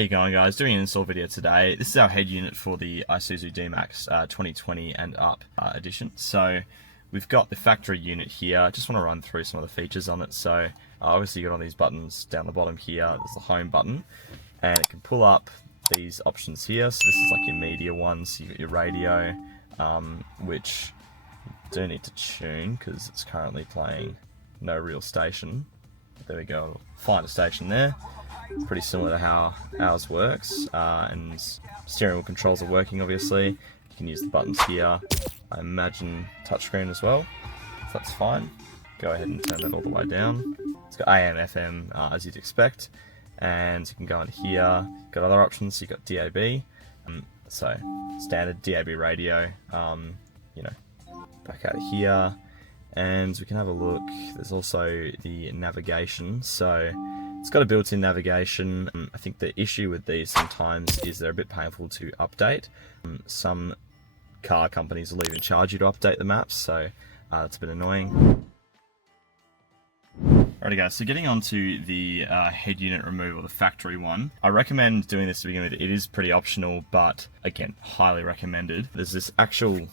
How you going, guys? Doing an install video today. This is our head unit for the Isuzu D-Max 2020 and up edition. So we've got the factory unit here. I just want to run through some of the features on it. So obviously you got all these buttons down the bottom here. There's the home button, and it can pull up these options here. So this is like your media ones. You got your radio, which you do need to tune because it's currently playing no real station. There we go. Find a station there. Pretty similar to how ours works, and steering wheel controls are working obviously. You can use the buttons here. I imagine touchscreen as well, so that's fine. Go ahead and turn that all the way down. It's got AM, FM as you'd expect, and you can go in here. Got other options, so you've got DAB, so standard DAB radio, you know, back out of here. And we can have a look. There's also the navigation, so it's got a built-in navigation. I think the issue with these sometimes is they're a bit painful to update. Some car companies will even charge you to update the maps, so that's a bit annoying. Alrighty guys, so getting onto the head unit removal, the factory one. I recommend doing this to begin with. It is pretty optional, but again, highly recommended. There's this actual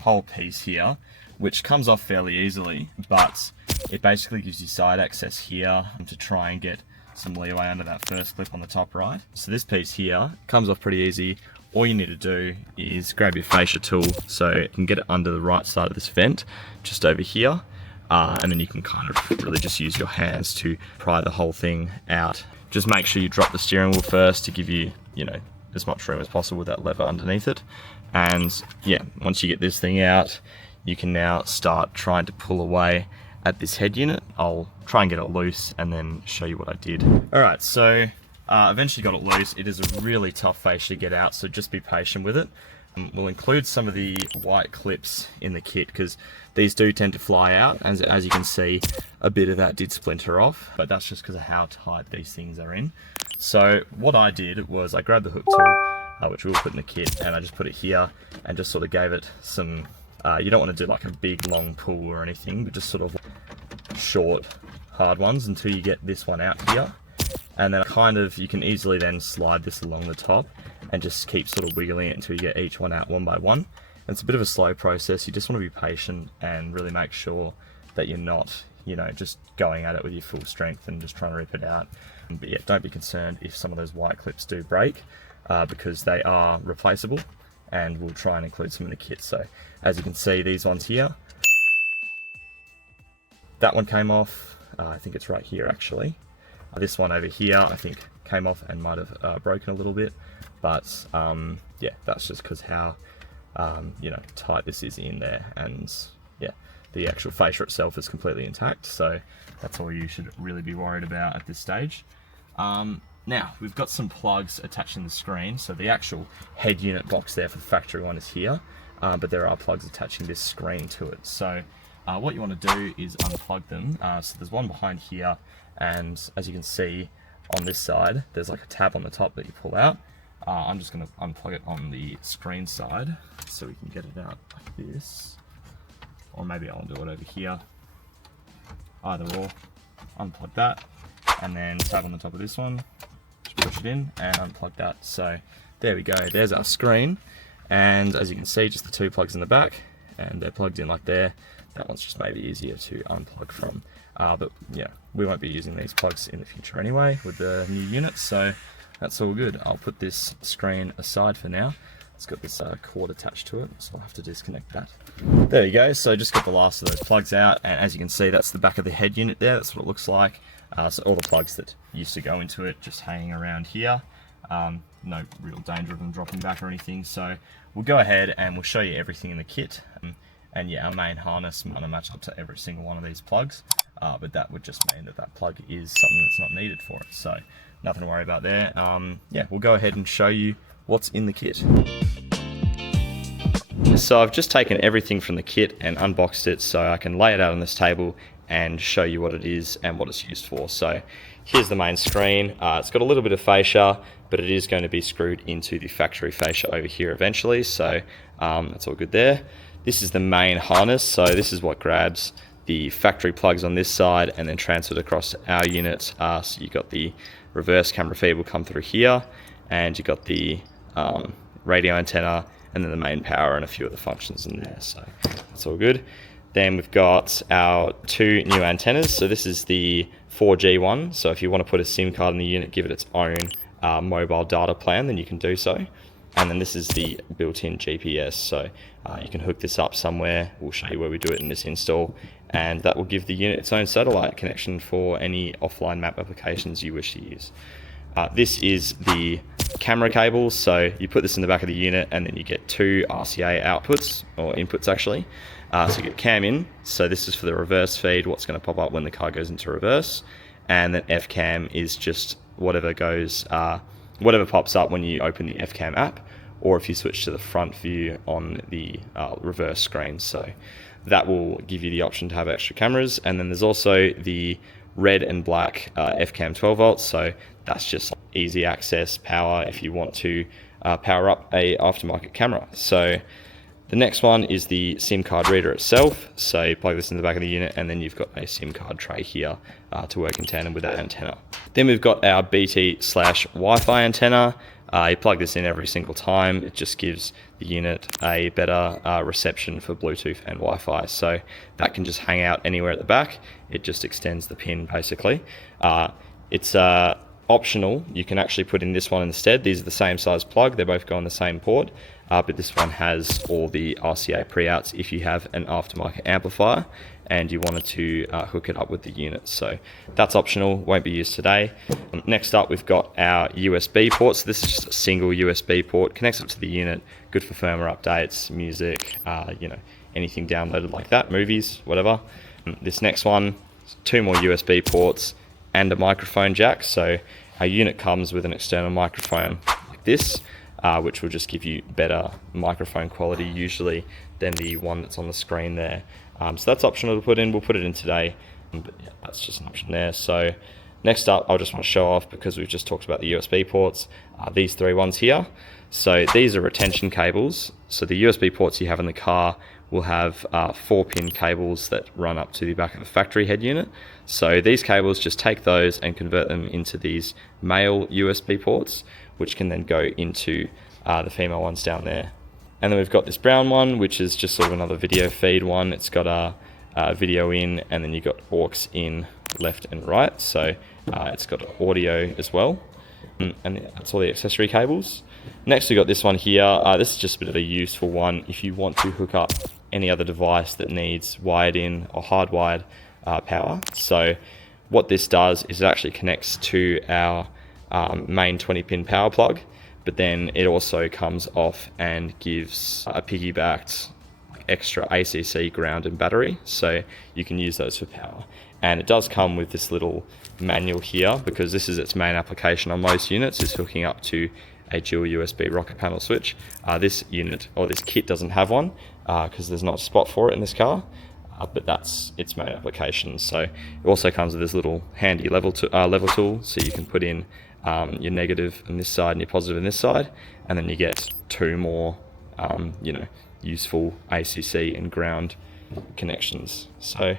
whole piece here, which comes off fairly easily, but it basically gives you side access here to try and get some leeway under that first clip on the top right. So this piece here comes off pretty easy. All you need to do is grab your fascia tool so you can get it under the right side of this vent, just over here, and then you can kind of really just use your hands to pry the whole thing out. Just make sure you drop the steering wheel first to give you, as much room as possible with that lever underneath it. And yeah, once you get this thing out, you can now start trying to pull away at this head unit. I'll try and get it loose and then show you what I did. Alright, so eventually got it loose. It is a really tough fascia to get out, so just be patient with it. We'll include some of the white clips in the kit because these do tend to fly out. As you can see, a bit of that did splinter off, but that's just because of how tight these things are in. So what I did was I grabbed the hook tool, which we'll put in the kit, and I just put it here and just sort of gave it some you don't want to do like a big long pull or anything, but just sort of short, hard ones until you get this one out here. And then you can easily then slide this along the top and just keep sort of wiggling it until you get each one out one by one. And it's a bit of a slow process. You just want to be patient and really make sure that you're not, just going at it with your full strength and just trying to rip it out. But yeah, don't be concerned if some of those white clips do break, because they are replaceable. And we'll try and include some in the kit. So as you can see, these ones here, that one came off. I think it's right here actually. This one over here I think came off and might have broken a little bit, but yeah, that's just because how tight this is in there. And yeah, the actual fascia itself is completely intact, so that's all you should really be worried about at this stage. Now, we've got some plugs attaching the screen, so the actual head unit box there for the factory one is here, but there are plugs attaching this screen to it. So what you want to do is unplug them. So there's one behind here, and as you can see on this side, there's like a tab on the top that you pull out. I'm just going to unplug it on the screen side, so we can get it out like this. Or maybe I'll do it over here. Either or. Unplug that, and then tab on the top of this one. Push it in and unplug that. So there we go, there's our screen, and as you can see, just the two plugs in the back, and they're plugged in like there. That one's just maybe easier to unplug from, but yeah, we won't be using these plugs in the future anyway with the new unit, so that's all good. I'll put this screen aside for now. It's got this cord attached to it, so I'll have to disconnect that. There you go, so just got the last of those plugs out, and as you can see, that's the back of the head unit there. That's what it looks like. So all the plugs that used to go into it just hanging around here. No real danger of them dropping back or anything. So we'll go ahead and we'll show you everything in the kit. And yeah, our main harness might not match up to every single one of these plugs, but that would just mean that that plug is something that's not needed for it. So nothing to worry about there. Yeah, we'll go ahead and show you what's in the kit. So I've just taken everything from the kit and unboxed it so I can lay it out on this table and show you what it is and what it's used for. So here's the main screen. It's got a little bit of fascia, but it is going to be screwed into the factory fascia over here eventually, so that's all good there. This is the main harness, so this is what grabs the factory plugs on this side and then transferred across to our unit. So you've got the reverse camera feed will come through here, and you've got the radio antenna, and then the main power and a few other functions in there, so that's all good. Then we've got our 2 new antennas. So this is the 4G one, so if you want to put a SIM card in the unit, give it its own mobile data plan, then you can do so. And then this is the built-in GPS, so you can hook this up somewhere. We'll show you where we do it in this install, and that will give the unit its own satellite connection for any offline map applications you wish to use. This is the camera cables, so you put this in the back of the unit and then you get 2 RCA outputs, or inputs actually. So you get cam in, so this is for the reverse feed, what's going to pop up when the car goes into reverse, and then FCam is just whatever goes, whatever pops up when you open the FCam app, or if you switch to the front view on the reverse screen. So that will give you the option to have extra cameras. And then there's also the red and black FCam 12 volts, so that's just easy access power if you want to power up a aftermarket camera. So the next one is the SIM card reader itself. So you plug this in the back of the unit, and then you've got a SIM card tray here to work in tandem with that antenna. Then we've got our BT/Wi-Fi antenna. You plug this in every single time. It just gives the unit a better reception for Bluetooth and Wi-Fi. So that can just hang out anywhere at the back. It just extends the pin basically. It's optional. You can actually put in this one instead. These are the same size plug. They both go on the same port. But this one has all the RCA pre-outs if you have an aftermarket amplifier and you wanted to hook it up with the unit. So that's optional, won't be used today. Next up, we've got our USB port. So this is just a single USB port, connects up to the unit, good for firmware updates, music, anything downloaded like that, movies, whatever. This next one, 2 more USB ports and a microphone jack. So our unit comes with an external microphone like this, which will just give you better microphone quality usually than the one that's on the screen there. So that's optional to put in. We'll put it in today, but yeah, that's just an option there. So next up, I just want to show off, because we've just talked about the USB ports, these 3 ones here. So these are retention cables. So the USB ports you have in the car will have 4-pin cables that run up to the back of the factory head unit. So these cables, just take those and convert them into these male USB ports, which can then go into the female ones down there. And then we've got this brown one, which is just sort of another video feed one. It's got a video in, and then you've got aux in left and right. So it's got audio as well. And that's all the accessory cables. Next we've got this one here. This is just a bit of a useful one if you want to hook up any other device that needs wired in or hardwired power. So what this does is it actually connects to our main 20-pin power plug, but then it also comes off and gives a piggybacked extra ACC ground and battery, so you can use those for power. And it does come with this little manual here, because this is its main application on most units, is hooking up to a dual USB rocker panel switch. This unit, or this kit, doesn't have one because there's not a spot for it in this car, but that's its main application. So it also comes with this little handy level tool, so you can put in your negative on this side and your positive on this side, and then you get 2 more useful ACC and ground connections. So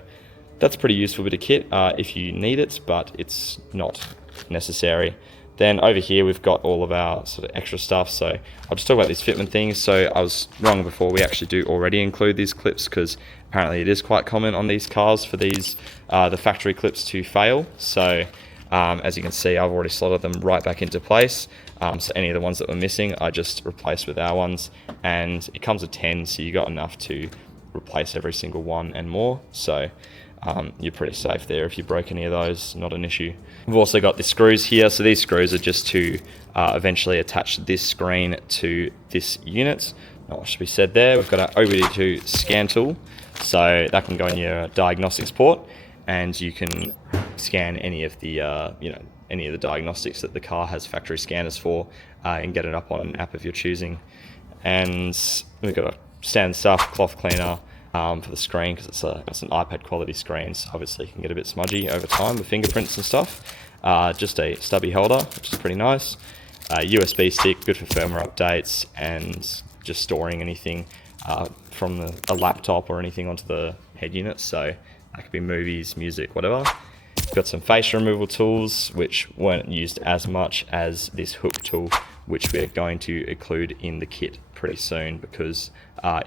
that's a pretty useful bit of kit if you need it, but it's not necessary. Then over here we've got all of our sort of extra stuff. So I'll just talk about these fitment things. So I was wrong before, we actually do already include these clips, because apparently it is quite common on these cars for these the factory clips to fail. So as you can see, I've already slotted them right back into place. So any of the ones that were missing, I just replaced with our ones, and it comes with 10, so you got enough to replace every single one and more. So you're pretty safe there. If you broke any of those, not an issue. We've also got the screws here. So these screws are just to eventually attach this screen to this unit. Not much to be said there. We've got our OBD2 scan tool. So that can go in your diagnostics port, and you can scan any of the any of the diagnostics that the car has factory scanners for, and get it up on an app of your choosing. And we've got a standard stuff, cloth cleaner for the screen, because it's an iPad quality screen, so obviously it can get a bit smudgy over time with fingerprints and stuff. Just a stubby holder, which is pretty nice. USB stick, good for firmware updates and just storing anything from a laptop or anything onto the head unit. So that could be movies, music, whatever. Got some fascia removal tools, which weren't used as much as this hook tool, which we're going to include in the kit pretty soon because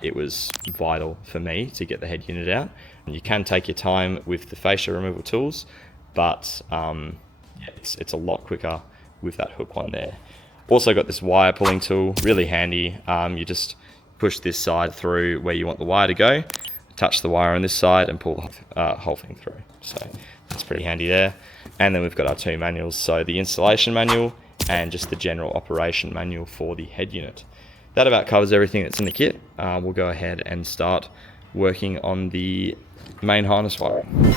it was vital for me to get the head unit out. And you can take your time with the fascia removal tools, but it's a lot quicker with that hook one there. Also got this wire pulling tool, really handy. You just push this side through where you want the wire to go, touch the wire on this side and pull the whole thing through. So that's pretty handy there. And then we've got our two manuals, so the installation manual and just the general operation manual for the head unit. That about covers everything that's in the kit. We'll go ahead and start working on the main harness wiring.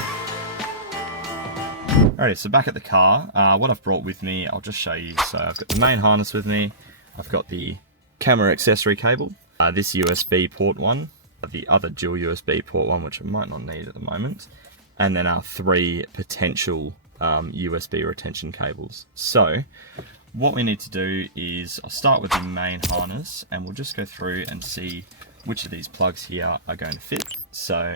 Alrighty, so back at the car, what I've brought with me, I'll just show you. So I've got the main harness with me, I've got the camera accessory cable, this USB port one, the other dual USB port one, which I might not need at the moment, and then our three potential USB retention cables. So what we need to do is I'll start with the main harness and we'll just go through and see which of these plugs here are going to fit. So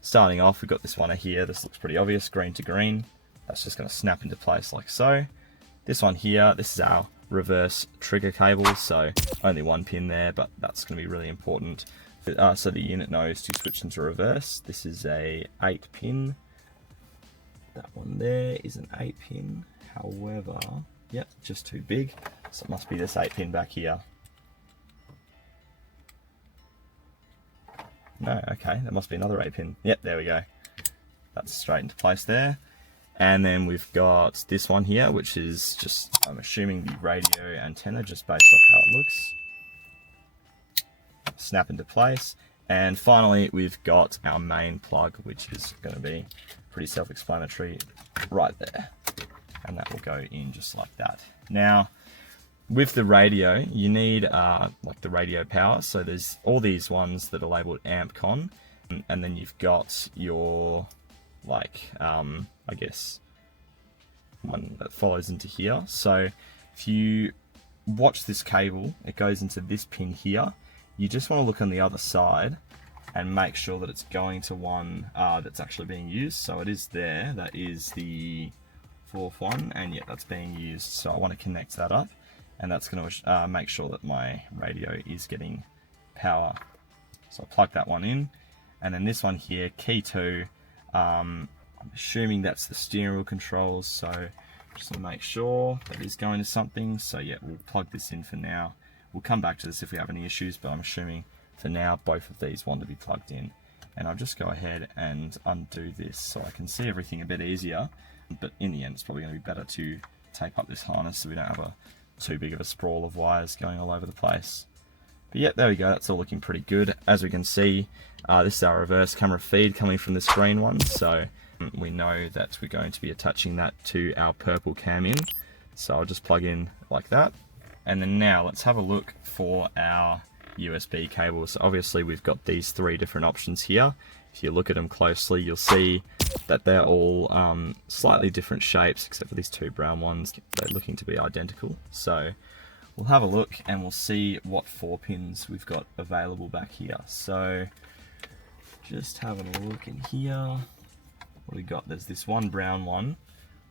starting off, we've got this one here. This looks pretty obvious, green to green. That's just going to snap into place like so. This one here, this is our reverse trigger cable, so only one pin there, but that's going to be really important so the unit knows to switch into reverse. This is a 8-pin. That one there is an 8-pin. However, yep, just too big, so it must be this 8-pin back here. No, okay, that must be another 8-pin. Yep, there we go. That's straight into place there. And then we've got this one here, which is just, I'm assuming, the radio antenna, just based off how it looks. Snap into place. And finally, we've got our main plug, which is going to be pretty self-explanatory right there. And that will go in just like that. Now, with the radio, you need like the radio power. So there's all these ones that are labeled AmpCon, and then you've got your like I guess one that follows into here. So if you watch this cable, it goes into this pin here. You just want to look on the other side and make sure that it's going to one that's actually being used. So it is there. That is the fourth one, and yeah, that's being used. So I want to connect that up, and that's going to make sure that my radio is getting power. So I'll plug that one in, and then this one here, key 2. I'm assuming that's the steering wheel controls, so just to make sure that is going to something. So yeah, we'll plug this in for now. We'll come back to this if we have any issues, but I'm assuming for now both of these want to be plugged in. And I'll just go ahead and undo this so I can see everything a bit easier, but in the end it's probably going to be better to tape up this harness so we don't have too big of a sprawl of wires going all over the place. But yeah, there we go, that's all looking pretty good. As we can see, this is our reverse camera feed coming from this green one, so we know that we're going to be attaching that to our purple cam in. So I'll just plug in like that. And then now let's have a look for our USB cables. So obviously we've got these three different options here. If you look at them closely, you'll see that they're all slightly different shapes, except for these two brown ones. They're looking to be identical. So we'll have a look and we'll see what 4 pins we've got available back here. So just having a look in here. What do we got? There's this one brown one.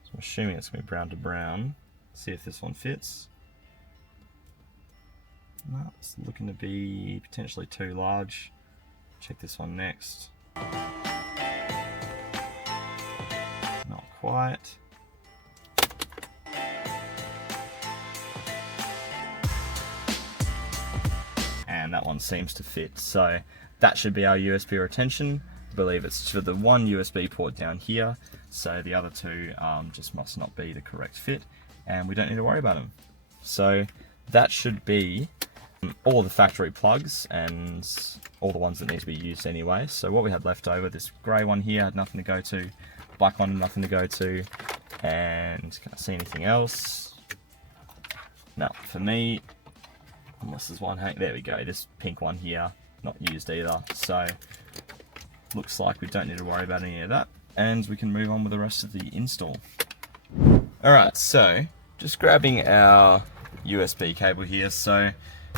So I'm assuming it's going to be brown to brown. See if this one fits. No, it's looking to be potentially too large. Check this one next. Not quite. And that one seems to fit. So that should be our USB retention. I believe it's for the one USB port down here. So the other two just must not be the correct fit, and we don't need to worry about them. So that should be all the factory plugs and all the ones that need to be used anyway. So what we had left over, this grey one here had nothing to go to, black one nothing to go to, and can I see anything else? No, for me, unless there's one hanging, there we go, this pink one here, not used either. So looks like we don't need to worry about any of that, and we can move on with the rest of the install. Alright, so just grabbing our USB cable here. So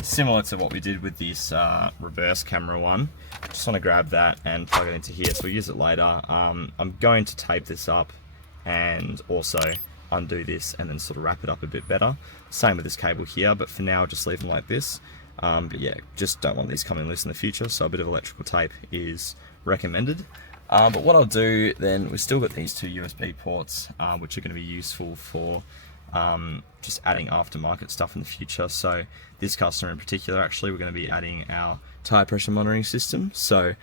similar to what we did with this reverse camera one, just want to grab that and plug it into here, so we'll use it later. I'm going to tape this up and also undo this and then sort of wrap it up a bit better. Same with this cable here, but for now just leave them like this. But yeah, just don't want these coming loose in the future, so a bit of electrical tape is recommended. But what I'll do then, we've still got these two USB ports, which are going to be useful for just adding aftermarket stuff in the future. So this customer in particular, actually, we're going to be adding our tire pressure monitoring system. So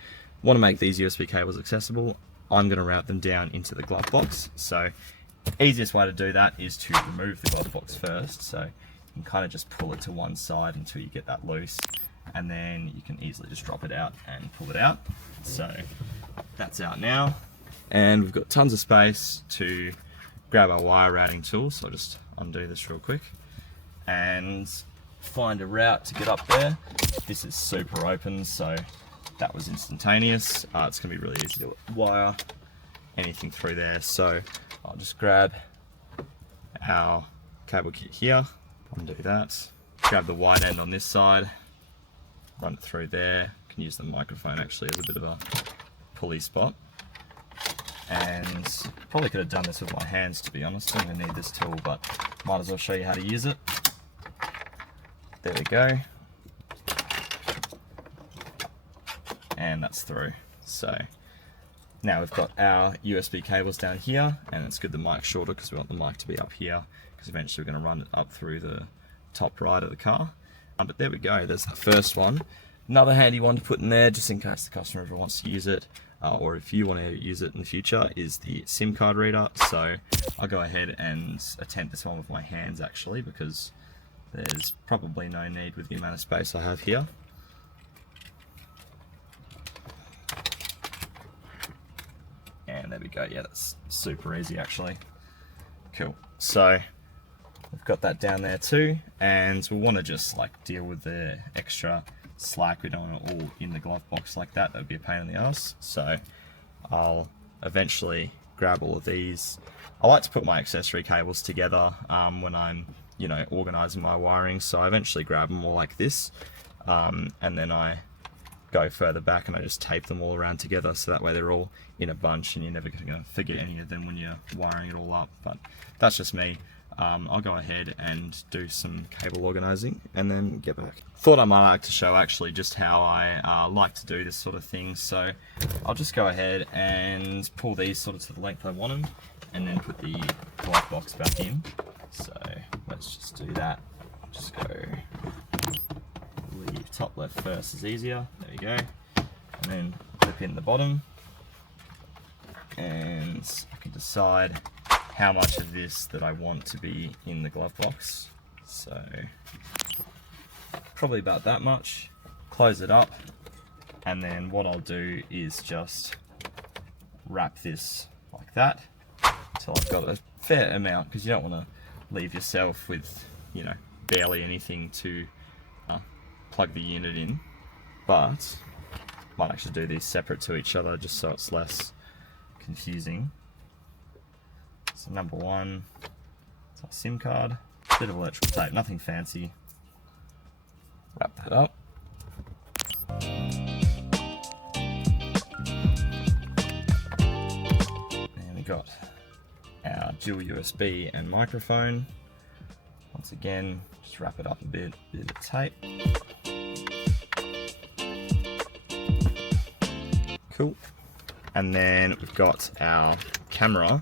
want to make these USB cables accessible. I'm going to route them down into the glove box. So easiest way to do that is to remove the glove box first. So you can kind of just pull it to one side until you get that loose, and then you can easily just drop it out and pull it out. So that's out now, and we've got tons of space to grab our wire routing tool. So I'll just undo this real quick and find a route to get up there. This is super open, so that was instantaneous. It's going to be really easy to wire anything through there. So I'll just grab our cable kit here, undo that, grab the wide end on this side, run it through there. Can use the microphone actually as a bit of a pulley spot, and probably could have done this with my hands, to be honest. Don't even need this tool, but might as well show you how to use it. There we go, and that's through. So now we've got our USB cables down here, and it's good the mic's shorter because we want the mic to be up here, because eventually we're going to run it up through the top right of the car. But there we go, there's the first one. Another handy one to put in there, just in case the customer ever wants to use it, or if you want to use it in the future, is the SIM card reader. So I'll go ahead and attempt this one with my hands actually, because there's probably no need with the amount of space I have here. And there we go, yeah, that's super easy actually. Cool, so we've got that down there too, and we'll want to just like deal with the extra slack. We don't want it all in the glove box like that. That would be a pain in the ass. So I'll eventually grab all of these. I like to put my accessory cables together when I'm, you know, organizing my wiring. So I eventually grab them all like this, and then I go further back and I just tape them all around together, so that way they're all in a bunch and you're never going to forget any of them when you're wiring it all up. But that's just me. I'll go ahead and do some cable organizing and then get back. Thought I might like to show actually just how I like to do this sort of thing. So I'll just go ahead and pull these sort of to the length I want them, and then put the glove box back in. So let's just do that. Just go leave top left first is easier. There we go. And then clip in the bottom, and I can decide how much of this that I want to be in the glove box. So probably about that much. Close it up, and then what I'll do is just wrap this like that until I've got a fair amount, because you don't want to leave yourself with, you know, barely anything to plug the unit in. But might actually do these separate to each other just so it's less confusing. So number one, it's our SIM card, bit of electrical tape, nothing fancy. Wrap that up. And we got our dual USB and microphone. Once again, just wrap it up a bit of tape. Cool. And then we've got our camera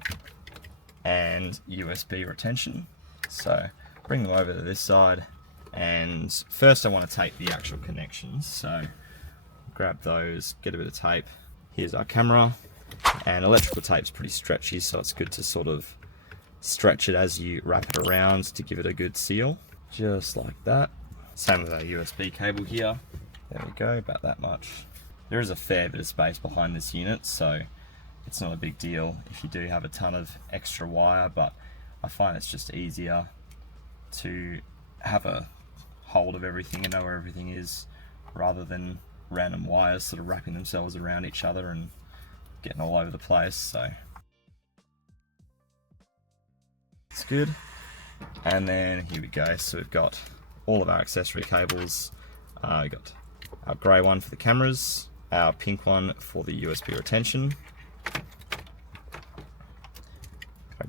and USB retention. So bring them over to this side, and first I want to tape the actual connections. So grab those, get a bit of tape. Here's our camera, and electrical tape's pretty stretchy, so it's good to sort of stretch it as you wrap it around to give it a good seal, just like that. Same with our USB cable here. There we go, about that much. There is a fair bit of space behind this unit, so it's not a big deal if you do have a ton of extra wire, but I find it's just easier to have a hold of everything and know where everything is, rather than random wires sort of wrapping themselves around each other and getting all over the place. So it's good. And then here we go. So we've got all of our accessory cables. We've got our grey one for the cameras, our pink one for the USB retention.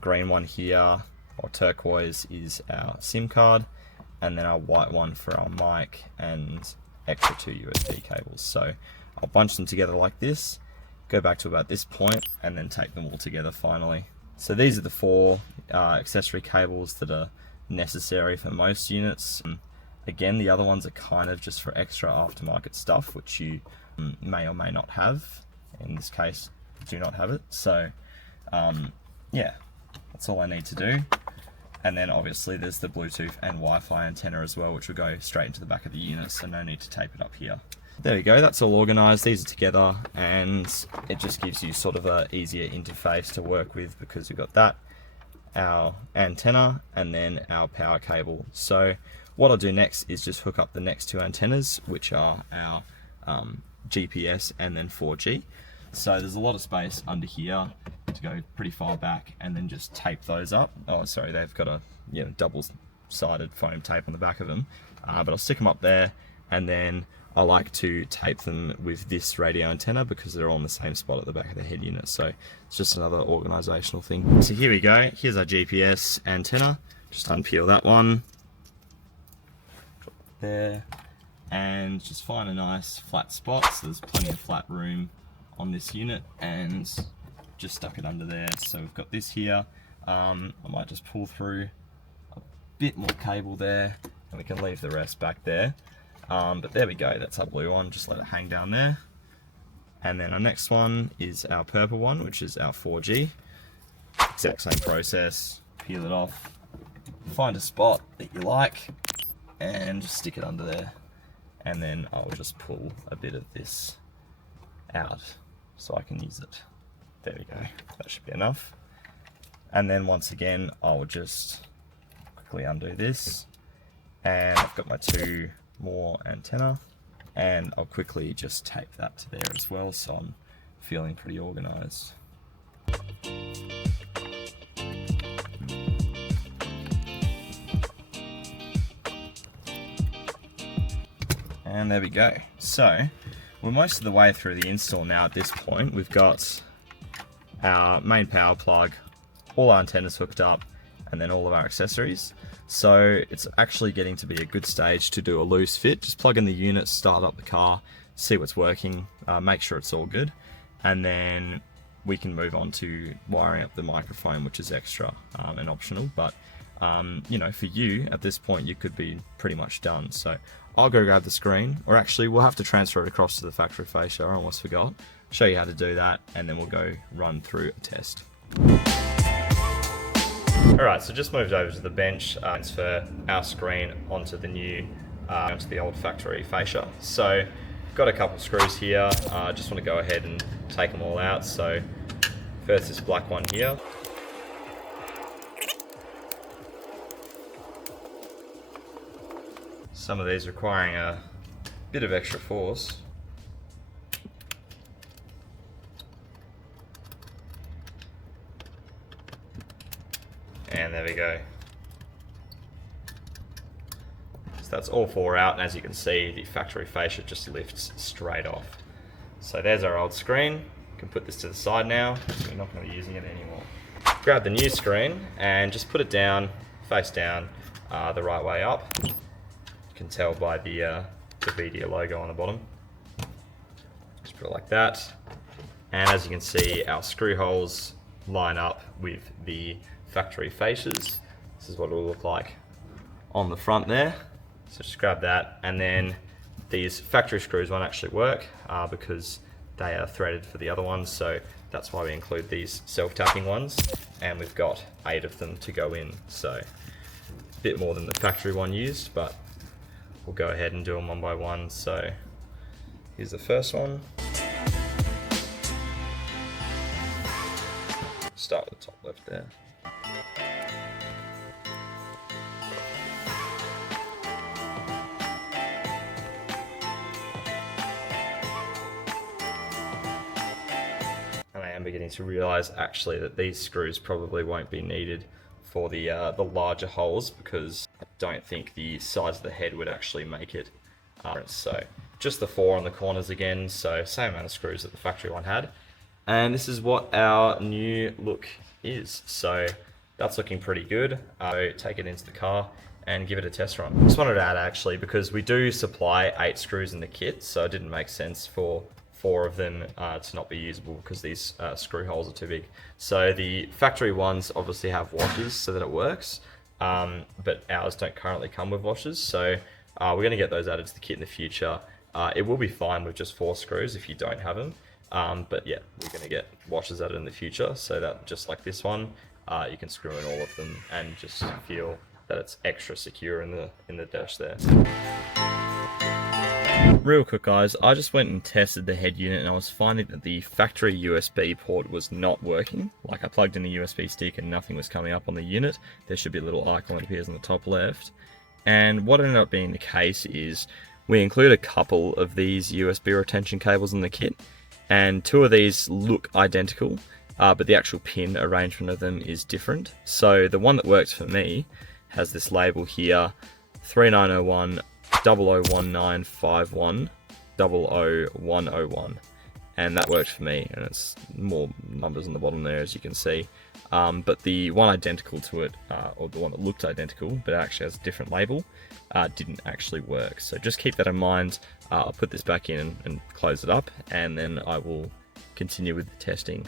green one here, or turquoise, is our SIM card, and then our white one for our mic and extra 2 USB cables. So I'll bunch them together like this, go back to about this point, and then tape them all together finally. So these are the 4 accessory cables that are necessary for most units. Again, the other ones are kind of just for extra aftermarket stuff, which you may or may not have. In this case, do not have it. So yeah, that's all I need to do. And then obviously there's the Bluetooth and Wi-Fi antenna as well, which will go straight into the back of the unit, so no need to tape it up here. There we go, that's all organized. These are together, and it just gives you sort of a easier interface to work with, because we've got that, our antenna, and then our power cable. So what I'll do next is just hook up the next 2 antennas, which are our GPS and then 4G. So there's a lot of space under here to go pretty far back, and then just tape those up. Oh, sorry, they've got a double-sided foam tape on the back of them, but I'll stick them up there, and then I like to tape them with this radio antenna because they're all in the same spot at the back of the head unit. So it's just another organizational thing. So here we go. Here's our GPS antenna. Just unpeel that one. Drop it there. And just find a nice flat spot. So there's plenty of flat room on this unit, and just stuck it under there. So we've got this here. I might just pull through a bit more cable there, and we can leave the rest back there. But there we go, that's our blue one, just let it hang down there. And then our next one is our purple one, which is our 4G. Exact same process, peel it off, find a spot that you like, and just stick it under there. And then I'll just pull a bit of this out so I can use it. There we go, that should be enough. And then once again, I'll just quickly undo this. And I've got my 2 more antenna, and I'll quickly just tape that to there as well, so I'm feeling pretty organized. And there we go. So we're most of the way through the install now. At this point, we've got our main power plug, all our antennas hooked up, and then all of our accessories. So it's actually getting to be a good stage to do a loose fit. Just plug in the unit, start up the car, see what's working, make sure it's all good, and then we can move on to wiring up the microphone, which is extra and optional. But you know, for you at this point, you could be pretty much done. So I'll go grab the screen, or actually we'll have to transfer it across to the factory fascia. I almost forgot. Show you how to do that, and then we'll go run through a test. Alright, so just moved over to the bench, transfer our screen onto the new, onto the old factory fascia. So, got a couple screws here, just want to go ahead and take them all out. So, first this black one here. Some of these requiring a bit of extra force. And there we go. So that's all 4 out, and as you can see, the factory fascia just lifts straight off. So there's our old screen. You can put this to the side now, so we're not going to be using it anymore. Grab the new screen and just put it down, face down, the right way up. You can tell by the Vhedia logo on the bottom. Just put it like that. And as you can see, our screw holes line up with the factory fascias. This is what it will look like on the front there. So just grab that, and then these factory screws won't actually work because they are threaded for the other ones, so that's why we include these self-tapping ones, and we've got 8 of them to go in, so a bit more than the factory one used, but we'll go ahead and do them one by one. So here's the first one. Start with the top left there. And I am beginning to realise actually that these screws probably won't be needed for the larger holes, because I don't think the size of the head would actually make it. So just the 4 on the corners again, so same amount of screws that the factory one had. And this is what our new look is. So that's looking pretty good. So take it into the car and give it a test run. Just wanted to add actually, because we do supply 8 screws in the kit, so it didn't make sense for 4 of them to not be usable because these screw holes are too big. So the factory ones obviously have washers so that it works, but ours don't currently come with washers, so we're going to get those added to the kit in the future. It will be fine with just 4 screws if you don't have them, but yeah, we're going to get washers added in the future so that just like this one, you can screw in all of them and just feel that it's extra secure in the dash there. Real quick guys, I just went and tested the head unit and I was finding that the factory USB port was not working. Like I plugged in a USB stick and nothing was coming up on the unit. There should be a little icon that appears on the top left. And what ended up being the case is we include a couple of these USB retention cables in the kit, and 2 of these look identical, but the actual pin arrangement of them is different. So the one that works for me has this label here, 3901 001951 00101, and that worked for me, and it's more numbers on the bottom there as you can see. But the one identical to it, or the one that looked identical but actually has a different label, didn't actually work. So just keep that in mind. I'll put this back in and close it up, and then I will continue with the testing.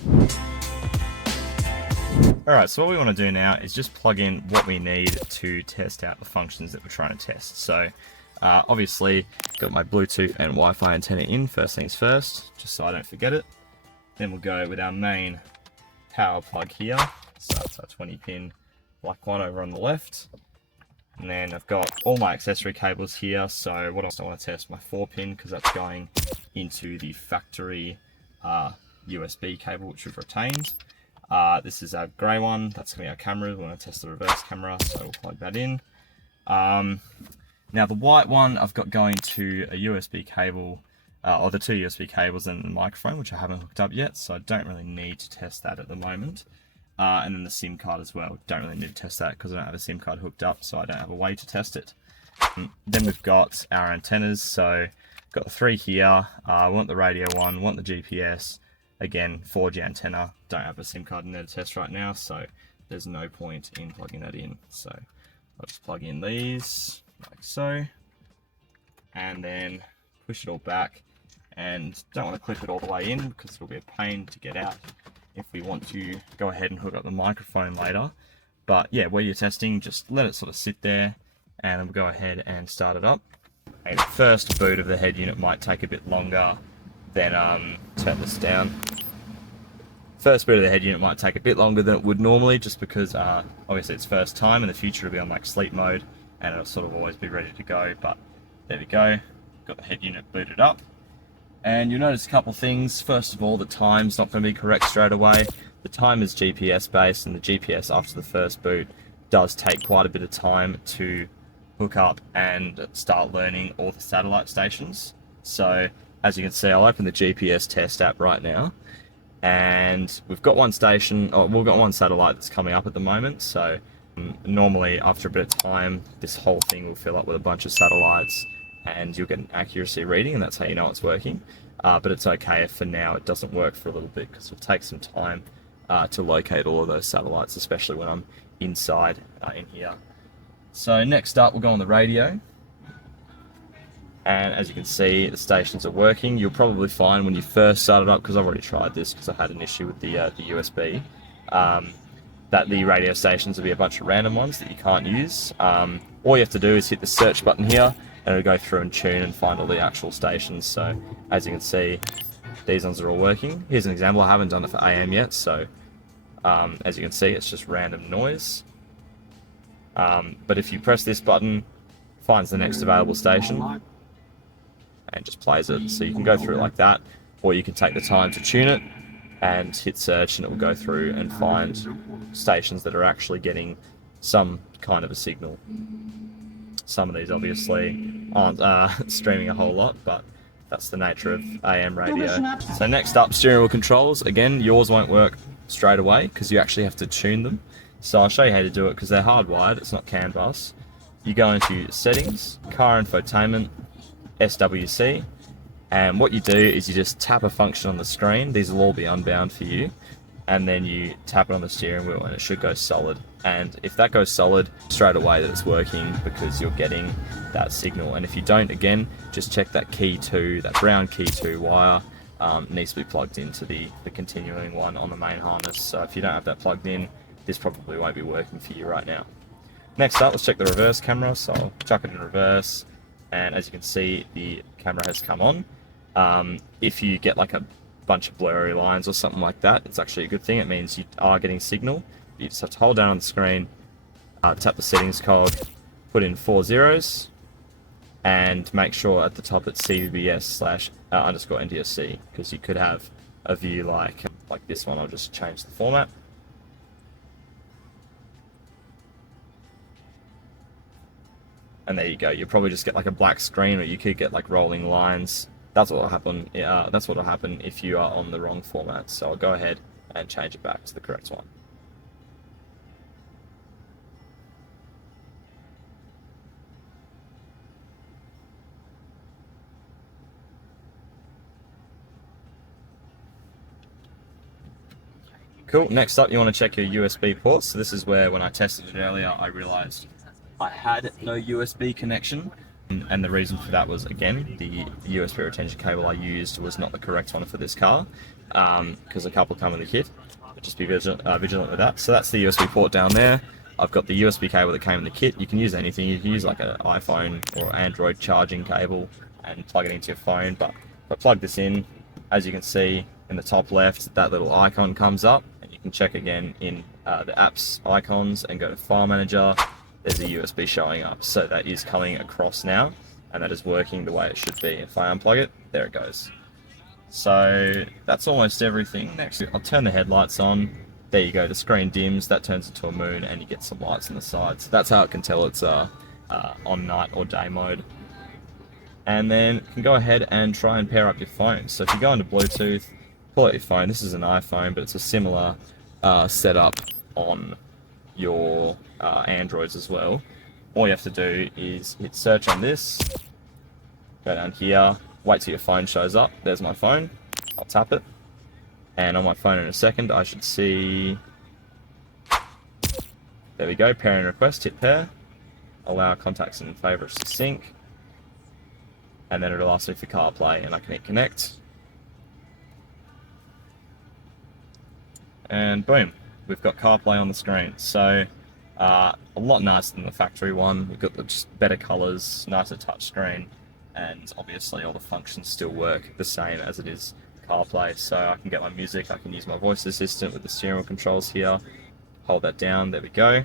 Alright, so what we want to do now is just plug in what we need to test out the functions that we're trying to test. So obviously got my Bluetooth and Wi-Fi antenna in first things first, just so I don't forget it. Then we'll go with our main power plug here, so that's our 20 pin black one over on the left. And then I've got all my accessory cables here, so what else I want to test? My 4 pin, because that's going into the factory USB cable which we've retained. This is our grey one, that's going to be our camera. We want to test the reverse camera, so we'll plug that in. Now the white one I've got going to a USB cable, or the 2 USB cables and the microphone, which I haven't hooked up yet, so I don't really need to test that at the moment. And then the SIM card as well, don't really need to test that because I don't have a SIM card hooked up, so I don't have a way to test it. Then we've got our antennas, so got the 3 here. I want the radio one, want the GPS. Again, 4G antenna, don't have a SIM card in there to test right now, so there's no point in plugging that in. So I'll just plug in these, like so, and then push it all back, and don't want to clip it all the way in because it'll be a pain to get out if we want to go ahead and hook up the microphone later. But yeah, where you're testing, just let it sort of sit there, and then we'll go ahead and start it up. And the first boot of the head unit might take a bit longer than, turn this down. First boot of the head unit might take a bit longer than it would normally, just because obviously it's first time. In the future it'll be on like sleep mode, and it'll sort of always be ready to go. But there we go, got the head unit booted up. And you'll notice a couple things. First of all, the time's not going to be correct straight away. The time is GPS based, and the GPS after the first boot does take quite a bit of time to hook up and start learning all the satellite stations. So as you can see, I'll open the GPS test app right now, and we've got one station, we've got one satellite that's coming up at the moment. So normally after a bit of time, this whole thing will fill up with a bunch of satellites, and you'll get an accuracy reading, and that's how you know it's working. But it's okay if for now it doesn't work for a little bit, because it'll take some time to locate all of those satellites, especially when I'm inside in here. So next up, we'll go on the radio. And as you can see, the stations are working. You'll probably find when you first start it up, because I've already tried this because I had an issue with the USB, that the radio stations will be a bunch of random ones that you can't use. All you have to do is hit the search button here, and it'll go through and tune and find all the actual stations. So as you can see, these ones are all working. Here's an example. I haven't done it for AM yet, so as you can see, it's just random noise. But if you press this button, it finds the next available station and just plays it. So you can go through it like that, or you can take the time to tune it and hit search, and it will go through and find stations that are actually getting some kind of a signal. Some of these obviously aren't streaming a whole lot, but that's the nature of AM radio. So next up, steering wheel controls. Again, yours won't work straight away because you actually have to tune them. So I'll show you how to do it because they're hardwired, it's not CAN bus. You go into settings, car infotainment, SWC, and what you do is you just tap a function on the screen. These will all be unbound for you, and then you tap it on the steering wheel and it should go solid. And if that goes solid, straight away that it's working because you're getting that signal. And if you don't, again, just check that key 2, that brown key 2 wire needs to be plugged into the continuing one on the main harness. So if you don't have that plugged in, this probably won't be working for you right now. Next up, let's check the reverse camera. So I'll chuck it in reverse, and as you can see, the camera has come on. If you get like a bunch of blurry lines or something like that, it's actually a good thing. It means you are getting signal. You just have to hold down on the screen, tap the settings code, put in 4 zeros, and make sure at the top it's CVBS/_NTSC, because you could have a view like this one. I'll just change the format. And there you go. You'll probably just get like a black screen, or you could get like rolling lines. That's what will happen. That's what will happen if you are on the wrong format. So I'll go ahead and change it back to the correct one. Cool. Next up, you want to check your USB ports. So this is where, when I tested it earlier, I realized I had no USB connection. And the reason for that was, again, the USB retention cable I used was not the correct one for this car, because a couple come in the kit. But just be vigilant with that. So that's the USB port down there. I've got the USB cable that came in the kit. You can use anything. You can use like an iPhone or Android charging cable and plug it into your phone. But if I plug this in, as you can see in the top left, that little icon comes up, and you can check again in the apps icons and go to File Manager. There's a USB showing up, so that is coming across now, and that is working the way it should be. If I unplug it, there it goes. So that's almost everything. Next, I'll turn the headlights on. There you go, the screen dims, that turns into a moon, and you get some lights on the sides. That's how it can tell it's on night or day mode. And then you can go ahead and try and pair up your phone. So if you go into Bluetooth, pull out your phone. This is an iPhone, but it's a similar setup on your Androids as well. All you have to do is hit search on this, go down here, wait till your phone shows up. There's my phone. I'll tap it, and on my phone in a second I should see, there we go, pairing request. Hit pair, allow contacts and favorites to sync, and then it'll ask me for CarPlay, and I can hit connect, and boom, we've got CarPlay on the screen. So a lot nicer than the factory one. We've got just better colours, nicer touchscreen, and obviously all the functions still work the same as it is CarPlay. So I can get my music, I can use my voice assistant with the steering wheel controls here, hold that down, there we go.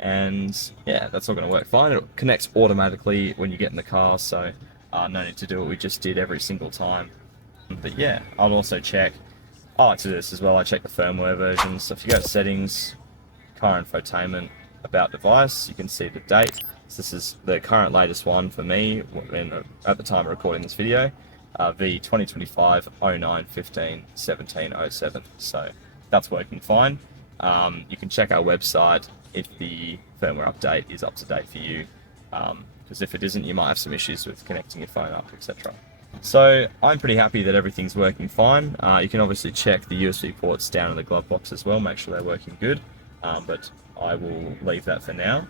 And yeah, that's all going to work fine. It connects automatically when you get in the car, so no need to do what we just did every single time. But yeah, I'll also check, I like to do this as well, I check the firmware versions. So if you go to settings, car infotainment, about device, you can see the date. So this is the current latest one for me at the time of recording this video, V2025-09-15-17-07. So that's working fine. You can check our website if the firmware update is up to date for you, because if it isn't, you might have some issues with connecting your phone up, etc. So I'm pretty happy that everything's working fine. You can obviously check the USB ports down in the glove box as well, make sure they're working good, but I will leave that for now,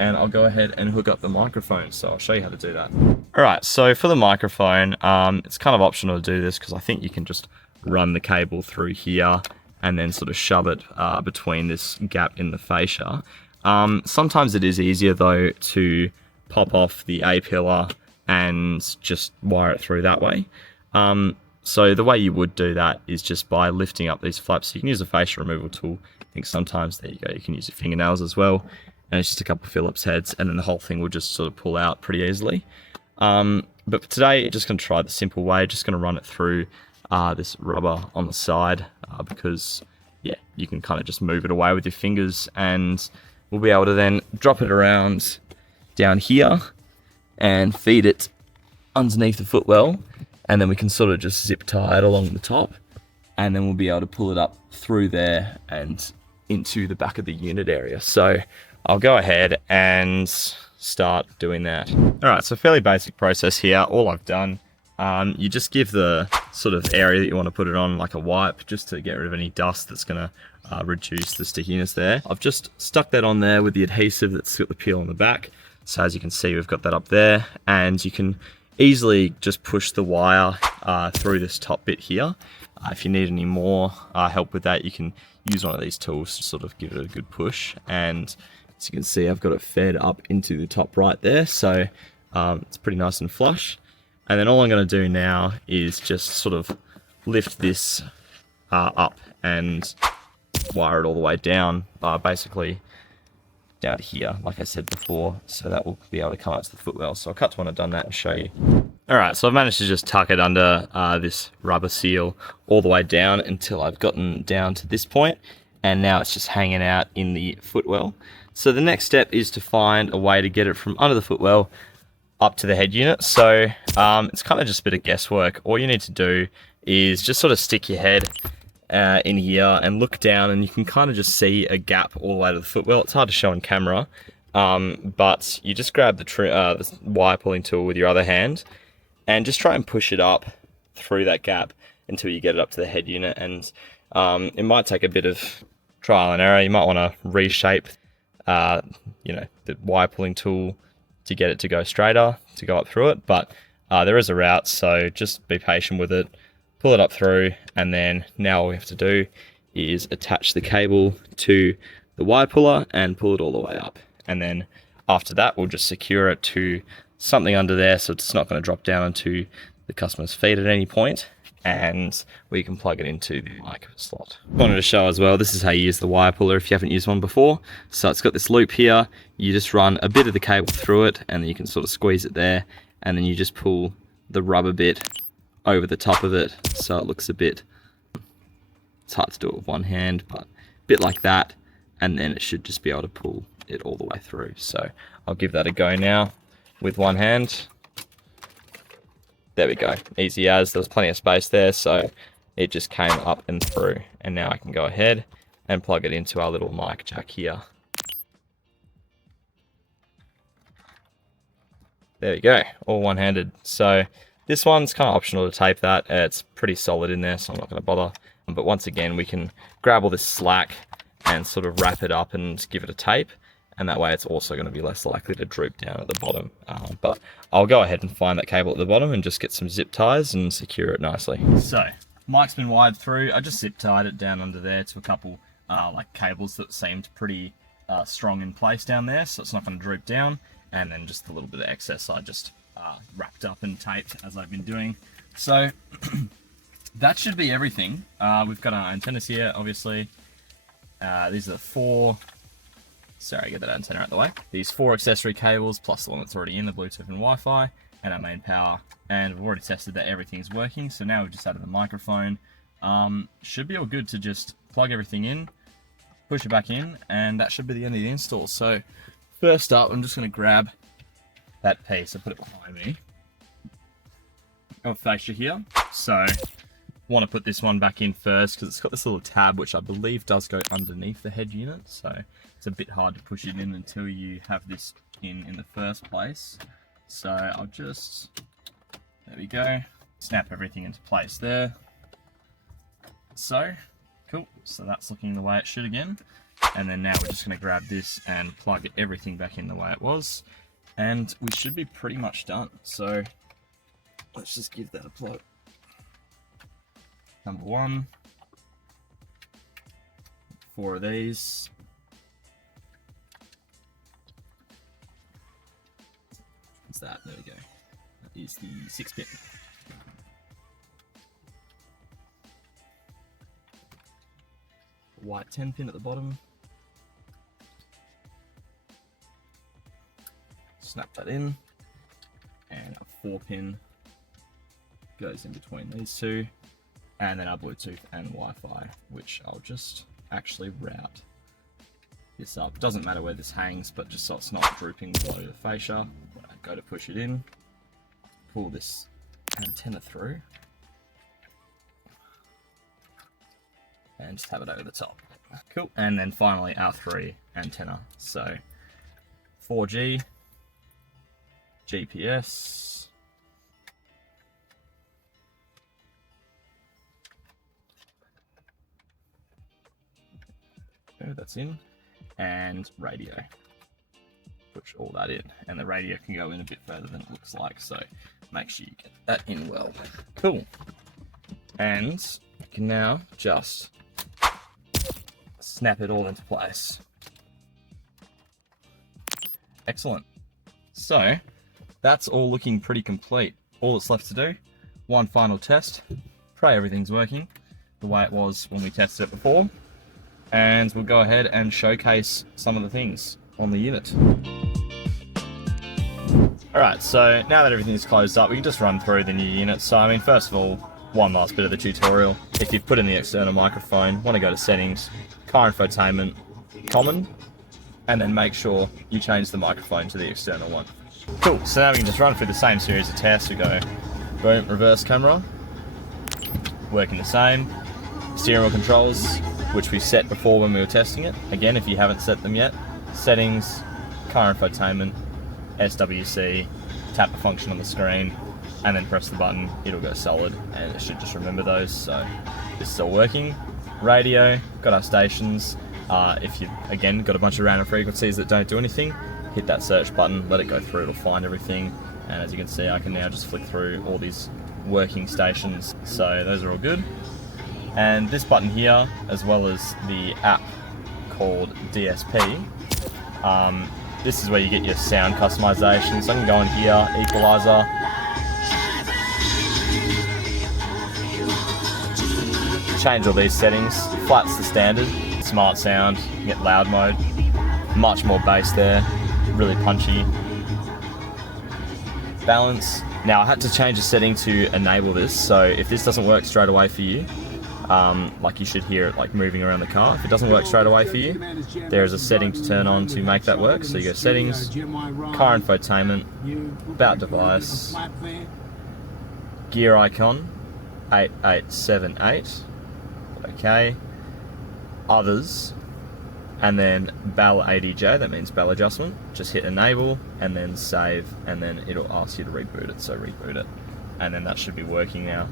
and I'll go ahead and hook up the microphone, so I'll show you how to do that. Alright, so for the microphone, it's kind of optional to do this because I think you can just run the cable through here and then sort of shove it between this gap in the fascia. Sometimes it is easier though to pop off the A-pillar and just wire it through that way. So the way you would do that is just by lifting up these flaps. So you can use a fascia removal tool. I think sometimes, there you go, you can use your fingernails as well. And it's just a couple of Phillips heads, and then the whole thing will just sort of pull out pretty easily. But for today, just going to try the simple way. Just going to run it through this rubber on the side, because yeah, you can kind of just move it away with your fingers, and we'll be able to then drop it around down here and feed it underneath the footwell, and then we can sort of just zip tie it along the top, and then we'll be able to pull it up through there and into the back of the unit area. So I'll go ahead and start doing that. Alright, so fairly basic process here. All I've done You just give the sort of area that you want to put it on like a wipe, just to get rid of any dust that's going to reduce the stickiness there. I've just stuck that on there with the adhesive that's got the peel on the back. So as you can see, we've got that up there, and you can easily just push the wire through this top bit here. If you need any more help with that, you can use one of these tools to sort of give it a good push. And as you can see, I've got it fed up into the top right there, so it's pretty nice and flush. And then all I'm going to do now is just sort of lift this up and wire it all the way down, basically down here, like I said before, so that will be able to come out to the footwell. So I'll cut to when I've done that and show you. Alright, so I've managed to just tuck it under this rubber seal all the way down until I've gotten down to this point, and now it's just hanging out in the footwell. So the next step is to find a way to get it from under the footwell up to the head unit. So it's kind of just a bit of guesswork. All you need to do is just sort of stick your head in here and look down, and you can kind of just see a gap all the way to the footwell. It's hard to show on camera, but you just grab the wire pulling tool with your other hand and just try and push it up through that gap until you get it up to the head unit. And it might take a bit of trial and error. You might want to reshape the wire pulling tool to get it to go straighter, to go up through it, but there is a route, so just be patient with it, pull it up through, and then now all we have to do is attach the cable to the wire puller and pull it all the way up. And then after that, we'll just secure it to something under there so it's not going to drop down into the customer's feet at any point, and we can plug it into the mic slot. Wanted to show as well, this is how you use the wire puller if you haven't used one before. So it's got this loop here, you just run a bit of the cable through it, and then you can sort of squeeze it there, and then you just pull the rubber bit over the top of it, so it looks a bit, it's hard to do it with one hand, but a bit like that, and then it should just be able to pull it all the way through. So I'll give that a go now with one hand. There we go, easy as. There was plenty of space there, so it just came up and through. And now I can go ahead and plug it into our little mic jack here. There we go, all one-handed. So this one's kind of optional to tape that. It's pretty solid in there, so I'm not going to bother. But once again, we can grab all this slack and sort of wrap it up and give it a tape. And that way it's also going to be less likely to droop down at the bottom. But I'll go ahead and find that cable at the bottom and just get some zip ties and secure it nicely. So, mic's been wired through. I just zip tied it down under there to a couple like cables that seemed pretty strong in place down there, so it's not going to droop down. And then just a little bit of excess I just wrapped up and taped as I've been doing. So, that should be everything. We've got our antennas here, obviously. These are the four... Sorry, get that antenna out of the way. These four accessory cables, plus the one that's already in, the Bluetooth and Wi-Fi, and our main power. And we've already tested that everything's working, so now we've just added the microphone. Should be all good to just plug everything in, push it back in, and that should be the end of the install. So, first up, I'm just going to grab that piece, I'll put it behind me, of fascia here. So, want to put this one back in first because it's got this little tab which I believe does go underneath the head unit, so it's a bit hard to push it in until you have this in the first place. So I'll just, there we go, snap everything into place there. So cool, so that's looking the way it should again. And then now we're just going to grab this and plug everything back in the way it was, and we should be pretty much done. So let's just give that a plug. Number one, 4 of these. What's that? There we go. That is the 6-pin. White 10-pin at the bottom. Snap that in. And a 4-pin goes in between these two. And then our Bluetooth and Wi-Fi, which I'll just actually route this up. Doesn't matter where this hangs, but just so it's not drooping below the fascia. When I go to push it in, pull this antenna through, and just have it over the top. Cool. And then finally our 3 antenna. So 4G, GPS, that's in, and radio. Push all that in, and the radio can go in a bit further than it looks like, so make sure you get that in well. Cool. And you can now just snap it all into place. Excellent. So that's all looking pretty complete. All that's left to do, one final test, pray everything's working the way it was when we tested it before, and we'll go ahead and showcase some of the things on the unit. Alright, so now that everything's closed up, we can just run through the new unit. So I mean, first of all, one last bit of the tutorial. If you've put in the external microphone, want to go to settings, car infotainment, common, and then make sure you change the microphone to the external one. Cool, so now we can just run through the same series of tests. We go, boom, reverse camera, working the same. Steering wheel controls, which we set before when we were testing it. Again, if you haven't set them yet, settings, car infotainment, SWC, tap the function on the screen, and then press the button, it'll go solid, and it should just remember those, so this is all working. Radio, got our stations. If you've, again, got a bunch of random frequencies that don't do anything, hit that search button, let it go through, it'll find everything, and as you can see, I can now just flick through all these working stations, so those are all good. And this button here, as well as the app called DSP, this is where you get your sound customization. So I can go in here, equalizer, change all these settings. Flat's the standard, smart sound, you get loud mode, much more bass there, really punchy. Balance. Now I had to change the setting to enable this, so if this doesn't work straight away for you, like you should hear it like moving around the car. If it doesn't work straight away for you, there is a setting to turn on to make that work. So you go settings, car infotainment, about device, gear icon, 8878, okay, others, and then bell ADJ, that means bell adjustment. Just hit enable and then save, and then it'll ask you to reboot it, so reboot it. And then that should be working now.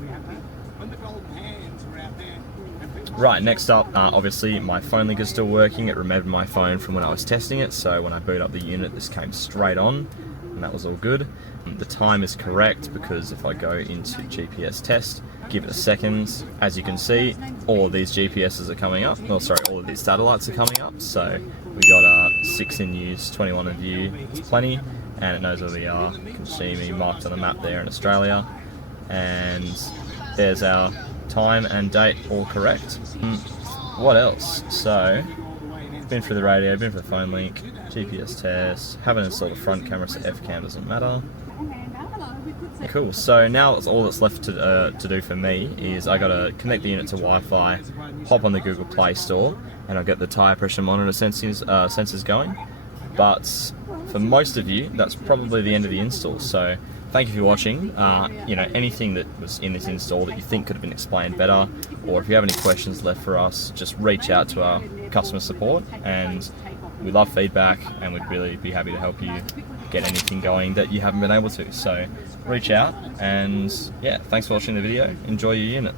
Right, next up, obviously my phone link is still working. It remembered my phone from when I was testing it, so when I boot up the unit, this came straight on, and that was all good. The time is correct because if I go into GPS test, give it a second, as you can see, all of these GPSs are coming up. Oh, sorry, all of these satellites are coming up. So we got 6 in use, 21 in view, it's plenty, and it knows where we are. You can see me marked on the map there in Australia, and there's our time and date all correct. What else? So, been through the radio, been through the phone link, GPS test, haven't installed a front camera, so F-cam doesn't matter. Cool, so now all that's left to do for me is I gotta connect the unit to Wi-Fi, hop on the Google Play Store, and I'll get the tyre pressure monitor sensors going. But for most of you, that's probably the end of the install, so thank you for watching. You know, anything that was in this install that you think could have been explained better, or if you have any questions left for us, just reach out to our customer support, and we love feedback and we'd really be happy to help you get anything going that you haven't been able to. So reach out, and yeah, thanks for watching the video. Enjoy your unit.